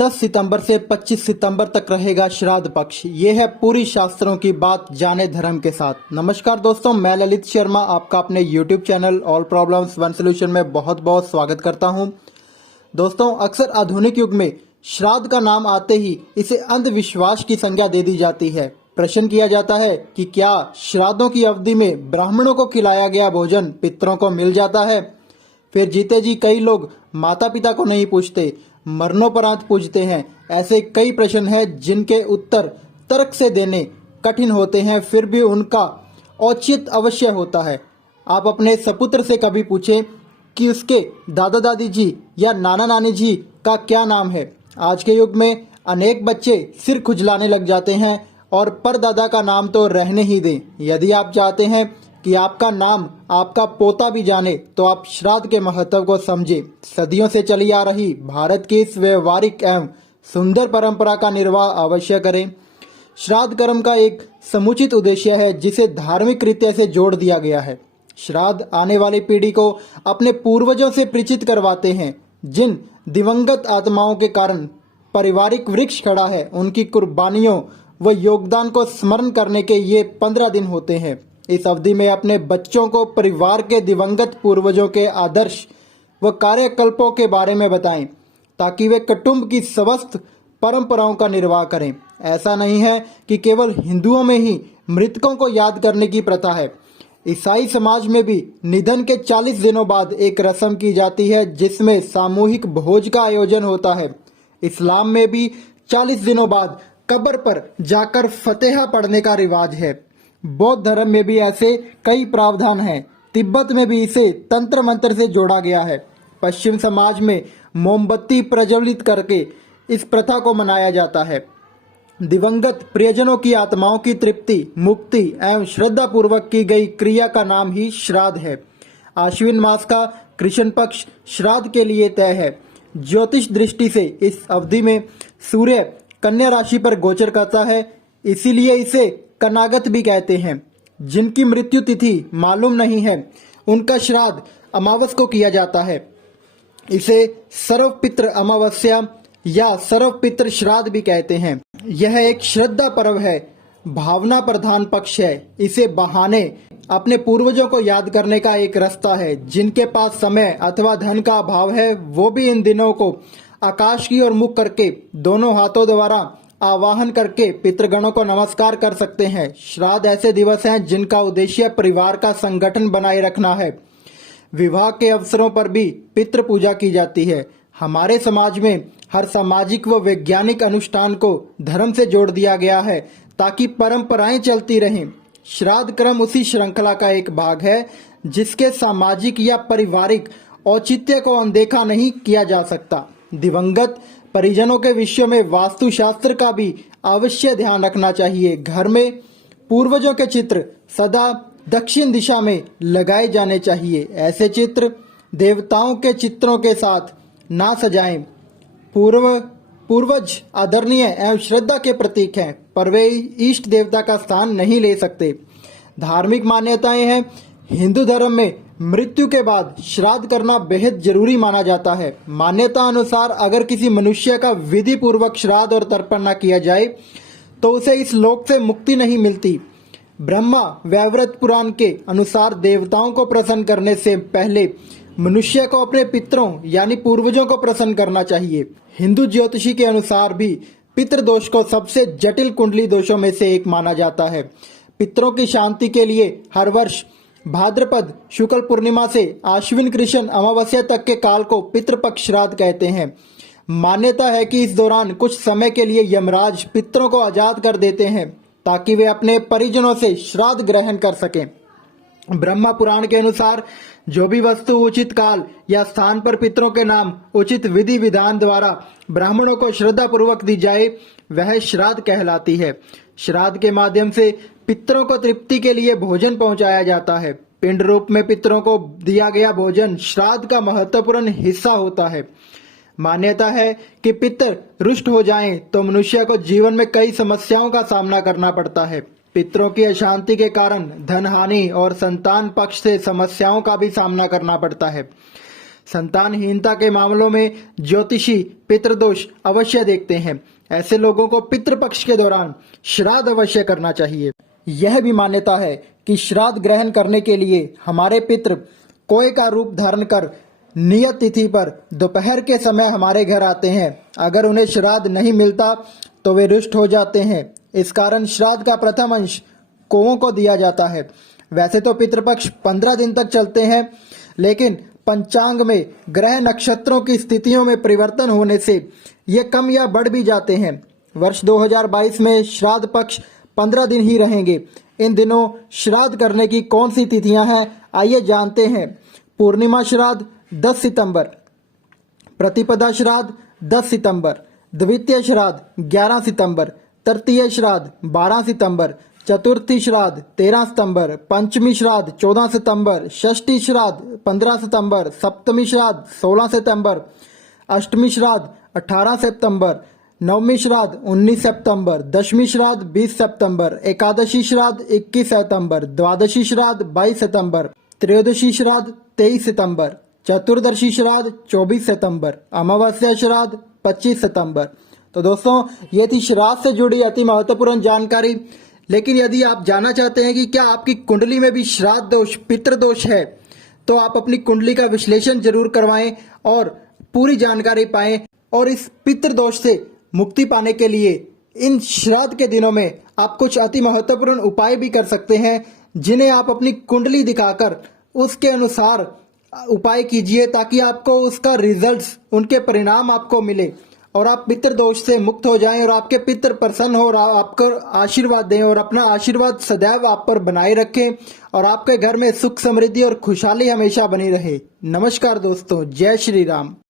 10 सितंबर से 25 सितंबर तक रहेगा श्राद्ध पक्ष। ये है पूरी शास्त्रों की बात जाने धर्म के साथ। नमस्कार दोस्तों, मैं ललित शर्मा आपका अपने YouTube channel all problems one solution में बहुत बहुत स्वागत करता हूं। दोस्तों, अक्सर आधुनिक युग में श्राद्ध का नाम आते ही इसे अंधविश्वास की संज्ञा दे दी जाती है। प्रश्न किया जाता है कि क्या श्राद्धों की अवधि में ब्राह्मणों को खिलाया गया भोजन पितरों को मिल जाता है? फिर जीते जी कई लोग माता पिता को नहीं पूछते, मरणोपरांत पूजते हैं। ऐसे कई प्रश्न हैं जिनके उत्तर तर्क से देने कठिन होते हैं, फिर भी उनका औचित्य अवश्य होता है। आप अपने सपुत्र से कभी पूछें कि उसके दादा दादी जी या नाना नानी जी का क्या नाम है। आज के युग में अनेक बच्चे सिर खुजलाने लग जाते हैं और परदादा का नाम तो रहने ही दें। यदि आप चाहते हैं कि आपका नाम आपका पोता भी जाने तो आप श्राद्ध के महत्व को समझें। सदियों से चली आ रही भारत की इस व्यवहारिक एवं सुंदर परंपरा का निर्वाह अवश्य करें। श्राद्ध कर्म का एक समुचित उद्देश्य है जिसे धार्मिक रीत्या से जोड़ दिया गया है। श्राद्ध आने वाली पीढ़ी को अपने पूर्वजों से परिचित करवाते हैं। जिन दिवंगत आत्माओं के कारण पारिवारिक वृक्ष खड़ा है, उनकी कुर्बानियों व योगदान को स्मरण करने के ये 15 दिन होते हैं। इस अवधि में अपने बच्चों को परिवार के दिवंगत पूर्वजों के आदर्श व कार्यकल्पों के बारे में बताएं ताकि वे कुटुंब की समस्त परंपराओं का निर्वाह करें। ऐसा नहीं है कि केवल हिंदुओं में ही मृतकों को याद करने की प्रथा है। ईसाई समाज में भी निधन के 40 दिनों बाद एक रस्म की जाती है जिसमें सामूहिक भोज का आयोजन होता है। इस्लाम में भी 40 दिनों बाद कब्र पर जाकर फतेहा पढ़ने का रिवाज है। बौद्ध धर्म में भी ऐसे कई प्रावधान हैं। तिब्बत में भी इसे तंत्र मंत्र से जोड़ा गया है। पश्चिम समाज में मोमबत्ती प्रज्वलित करके इस प्रथा को मनाया जाता है। दिवंगत प्रियजनों की आत्माओं की तृप्ति, मुक्ति एवं श्रद्धा पूर्वक की गई क्रिया का नाम ही श्राद्ध है। आश्विन मास का कृष्ण पक्ष श्राद्ध के लिए तय है। ज्योतिष दृष्टि से इस अवधि में सूर्य कन्या राशि पर गोचर करता है, इसीलिए इसे कनागत भी कहते हैं। जिनकी मृत्यु तिथि मालूम नहीं है उनका श्राद्ध अमावस को किया जाता है। इसे सर्वपितृ अमावस्या या सर्वपितृ श्राद्ध भी कहते हैं। यह एक श्रद्धा पर्व है, भावना प्रधान पक्ष है। इसे बहाने अपने पूर्वजों को याद करने का एक रास्ता है। जिनके पास समय अथवा धन का अभाव है वो भी इन दिनों को आकाश की ओर मुख करके दोनों हाथों द्वारा आवाहन करके पितृगणों को नमस्कार कर सकते हैं। श्राद्ध ऐसे दिवस हैं जिनका उद्देश्य परिवार का संगठन बनाए रखना है। विवाह के अवसरों पर भी पितृ पूजा की जाती है। हमारे समाज में हर सामाजिक व वैज्ञानिक अनुष्ठान को धर्म से जोड़ दिया गया है ताकि परंपराएं चलती रहें। श्राद्ध क्रम उसी श्रृंखला का एक भाग है जिसके सामाजिक या पारिवारिक औचित्य को अनदेखा नहीं किया जा सकता। दिवंगत परिजनों के विषय में वास्तुशास्त्र का भी अवश्य ध्यान रखना चाहिए। घर में पूर्वजों के चित्र सदा दक्षिण दिशा में लगाए जाने चाहिए। ऐसे चित्र देवताओं के चित्रों के साथ ना सजाएं। पूर्वज आदरणीय एवं श्रद्धा के प्रतीक हैं, पर वे इष्ट देवता का स्थान नहीं ले सकते। धार्मिक मान्यताएं हैं। हिंदू धर्म में मृत्यु के बाद श्राद्ध करना बेहद जरूरी माना जाता है। मान्यता अनुसार अगर किसी मनुष्य का विधि पूर्वक श्राद्ध और तर्पण न किया जाए तो उसे इस लोक से मुक्ति नहीं मिलती। ब्रह्मा वैवर्त पुराण के अनुसार देवताओं को प्रसन्न करने से पहले मनुष्य को अपने पितरों यानी पूर्वजों को प्रसन्न करना चाहिए। हिंदू ज्योतिषी के अनुसार भी पितृदोष को सबसे जटिल कुंडली दोषों में से एक माना जाता है। पितरों की शांति के लिए हर वर्ष भाद्रपद शुक्ल पूर्णिमा से आश्विन कृष्ण अमावस्या तक के काल को पितृपक्ष श्राद्ध कहते हैं। मान्यता है कि इस दौरान कुछ समय के लिए यमराज पितरों को आजाद कर देते हैं ताकि वे अपने परिजनों से श्राद्ध ग्रहण कर सकें। ब्रह्मा पुराण के अनुसार जो भी वस्तु उचित काल या स्थान पर पितरों के नाम उचित विधि विधान द्वारा ब्राह्मणों को श्रद्धा पूर्वक दी जाए वह श्राद्ध कहलाती है। श्राद्ध के माध्यम से पितरों को तृप्ति के लिए भोजन पहुंचाया जाता है। पिंड रूप में पितरों को दिया गया भोजन श्राद्ध का महत्वपूर्ण हिस्सा होता है। मान्यता है कि पितर रुष्ट हो जाएं तो मनुष्य को जीवन में कई समस्याओं का सामना करना पड़ता है। पितरों की अशांति के कारण धन हानि और संतान पक्ष से समस्याओं का भी सामना करना पड़ता है। संतानहीनता के मामलों में ज्योतिषी पितृदोष अवश्य देखते हैं। ऐसे लोगों को पितृपक्ष के दौरान श्राद्ध अवश्य करना चाहिए। यह भी मान्यता है कि श्राद्ध ग्रहण करने के लिए हमारे पितृ कोय का रूप धारण कर नियत तिथि पर दोपहर के समय हमारे घर आते हैं। अगर उन्हें श्राद्ध नहीं मिलता तो वे रुष्ट हो जाते हैं। इस कारण श्राद्ध का प्रथम अंश कौओं को दिया जाता है। वैसे तो पितृपक्ष 15 दिन तक चलते हैं, लेकिन पंचांग में ग्रह नक्षत्रों की स्थितियों में परिवर्तन होने से ये कम या बढ़ भी जाते हैं। वर्ष 2022 में श्राद्ध पक्ष 15 दिन ही रहेंगे। इन दिनों श्राद्ध करने की कौन सी तिथियां हैं, आइए जानते हैं। पूर्णिमा श्राद्ध 10 सितंबर, प्रतिपदा श्राद्ध 10 सितंबर, द्वितीय श्राद्ध 11 सितंबर, तृतीय श्राद्ध 12 सितंबर, चतुर्थी श्राद्ध 13 सितंबर, पंचमी श्राद्ध 14 सितंबर, षष्ठी श्राद्ध 15 सितंबर, सप्तमी श्राद्ध 16 सितंबर, अष्टमी श्राद्ध 18 सितंबर, नवमी श्राद्ध 19 सितंबर, दशमी श्राद्ध 20 सितंबर, एकादशी श्राद्ध 21 सितंबर, द्वादशी श्राद्ध 22 सितंबर, त्रयोदशी श्राद्ध 23 सितंबर, चतुर्दशी श्राद्ध 24 सितंबर, अमावस्या श्राद्ध 25 सितंबर। तो दोस्तों, ये थी श्राद्ध से जुड़ी अति महत्वपूर्ण जानकारी। लेकिन यदि आप जानना चाहते हैं कि क्या आपकी कुंडली में भी श्राद्ध दोष, पितृदोष है, तो आप अपनी कुंडली का विश्लेषण जरूर करवाएं और पूरी जानकारी पाएं। और इस पितृदोष से मुक्ति पाने के लिए इन श्राद्ध के दिनों में आप कुछ अति महत्वपूर्ण उपाय भी कर सकते हैं, जिन्हें आप अपनी कुंडली दिखाकर उसके अनुसार उपाय कीजिए, ताकि आपको उसका रिजल्ट्स, उनके परिणाम आपको मिले और आप पितृदोष से मुक्त हो जाएं और आपके पितृ प्रसन्न हो और आपको आशीर्वाद दें और अपना आशीर्वाद सदैव आप पर बनाए रखें और आपके घर में सुख समृद्धि और खुशहाली हमेशा बनी रहे। नमस्कार दोस्तों, जय श्री राम।